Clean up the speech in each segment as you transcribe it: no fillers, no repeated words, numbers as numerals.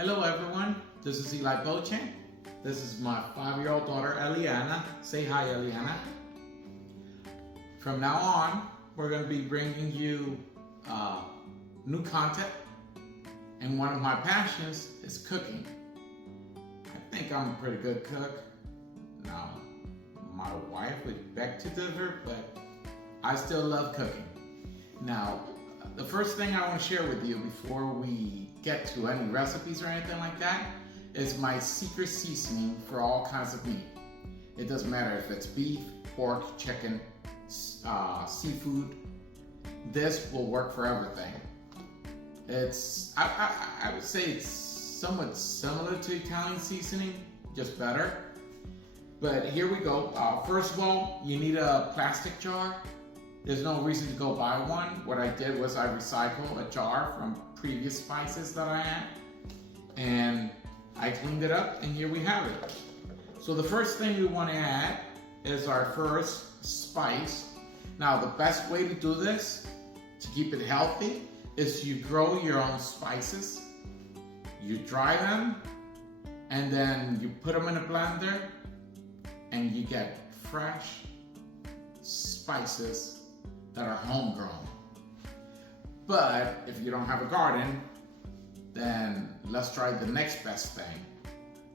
Hello everyone, this is Eli Eliana. This is my 5-year-old daughter Eliana. Say hi, Eliana. From now on, we're going to be bringing you new content, and one of my passions is cooking. I think I'm a pretty good cook. Now, my wife would beg to differ, but I still love cooking. Now, the first thing I want to share with you before we get to any recipes or anything like that is my secret seasoning for all kinds of meat. It doesn't matter if it's beef, pork, chicken, seafood. This will work for everything. I would say it's somewhat similar to Italian seasoning, just better. But here we go. First of all, you need a plastic jar. There's no reason to go buy one. What I did was I recycled a jar from previous spices that I had, and I cleaned it up, and here we have it. So the first thing we want to add is our first spice. Now the best way to do this, to keep it healthy, is you grow your own spices. You dry them, and then you put them in a blender, and you get fresh spices that are homegrown. But if you don't have a garden, then let's try the next best thing.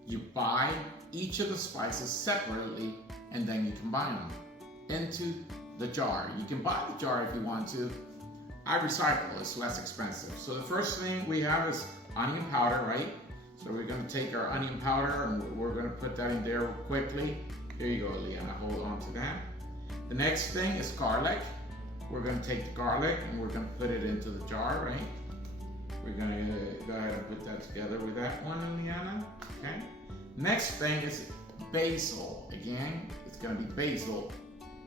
You buy each of the spices separately, and then you combine them into the jar. You can buy the jar if you want to. I recycle, it's less expensive. So the first thing we have is onion powder, right? So we're gonna take our onion powder and we're gonna put that in there quickly. Here you go, Eliana, hold on to that. The next thing is garlic. We're going to take the garlic and we're going to put it into the jar, right? We're going to go ahead and put that together with that one, Eliana. Okay. Next thing is basil. Again, it's going to be basil.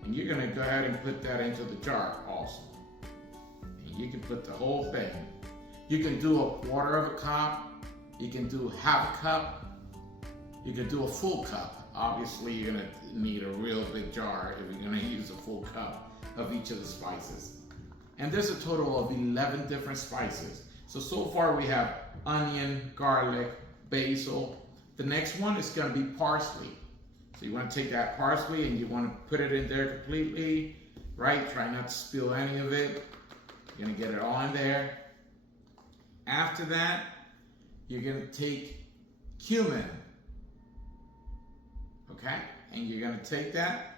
And you're going to go ahead and put that into the jar also. And you can put the whole thing. You can do a quarter of a cup. You can do half a cup. You can do a full cup. Obviously, you're going to need a real big jar if you're going to use a full cup of each of the spices. And there's a total of 11 different spices. So far we have onion, garlic, basil. The next one is going to be parsley. So you want to take that parsley and you want to put it in there completely, right? Try not to spill any of it. You're going to get it all in there. After that, you're going to take cumin. Okay? And you're going to take that.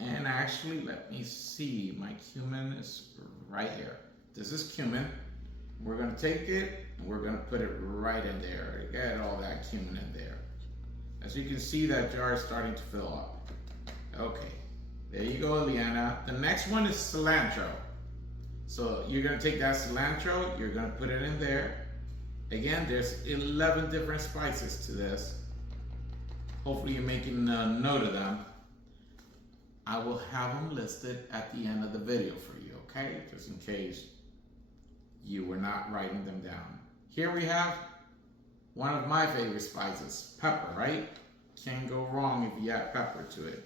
And actually, let me see, my cumin is right here. This is cumin. We're going to take it and we're going to put it right in there. Get all that cumin in there. As you can see, that jar is starting to fill up. Okay, there you go, Eliana. The next one is cilantro. So you're going to take that cilantro, you're going to put it in there. Again, there's 11 different spices to this. Hopefully you're making a note of them. I will have them listed at the end of the video for you, okay? Just in case you were not writing them down. Here we have one of my favorite spices, pepper, right? Can't go wrong if you add pepper to it.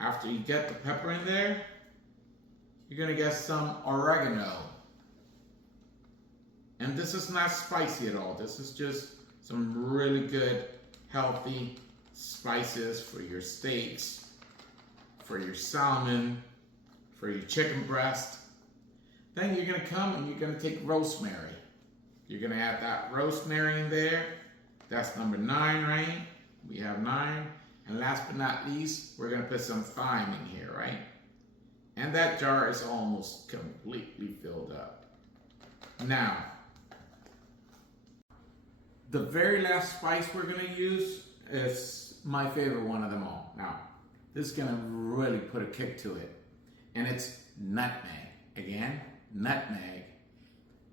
After you get the pepper in there, you're gonna get some oregano. And this is not spicy at all. This is just some really good, healthy spices for your steaks, for your salmon, for your chicken breast. Then you're gonna come and you're gonna take rosemary. You're gonna add that rosemary in there. That's number 9, right? We have 9. And last but not least, we're gonna put some thyme in here, right? And that jar is almost completely filled up. Now, the very last spice we're gonna use is my favorite one of them all. Now, this is gonna really put a kick to it. And it's nutmeg. Again, nutmeg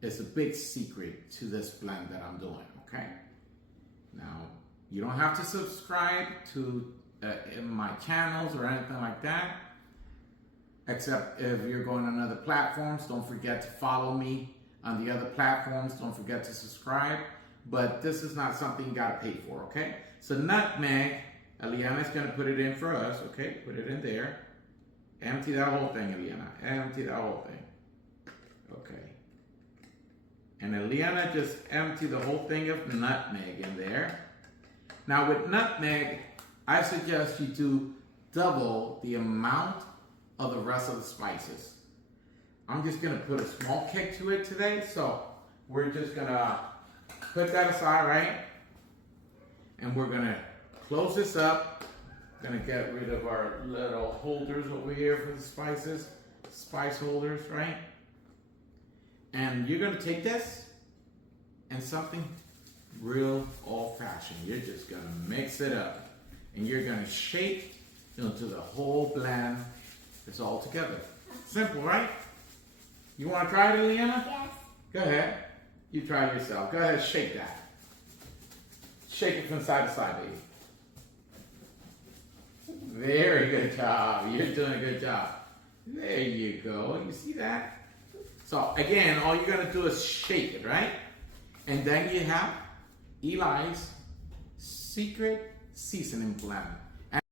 is a big secret to this blend that I'm doing, okay? Now, you don't have to subscribe to in my channels or anything like that, except if you're going on other platforms. Don't forget to follow me on the other platforms. Don't forget to subscribe. But this is not something you gotta pay for, okay? So nutmeg, Eliana's gonna put it in for us, okay? Put it in there. Empty that whole thing, Eliana. Empty that whole thing. Okay. And Eliana just emptied the whole thing of nutmeg in there. Now with nutmeg, I suggest you do double the amount of the rest of the spices. I'm just gonna put a small kick to it today, so we're just gonna put that aside, right? And we're gonna close this up. Gonna get rid of our little holders over here for the spices, spice holders, right? And you're gonna take this and something real old-fashioned. You're just gonna mix it up and you're gonna shake until the whole blend is all together. Simple, right? You wanna try it, Eliana? Yes. Go ahead. You try it yourself. Go ahead, shake that. Shake it from side to side, baby. Very good job. You're doing a good job. There you go. You see that? So again, all you're gonna do is shake it, right? And then you have Eli's secret seasoning blend.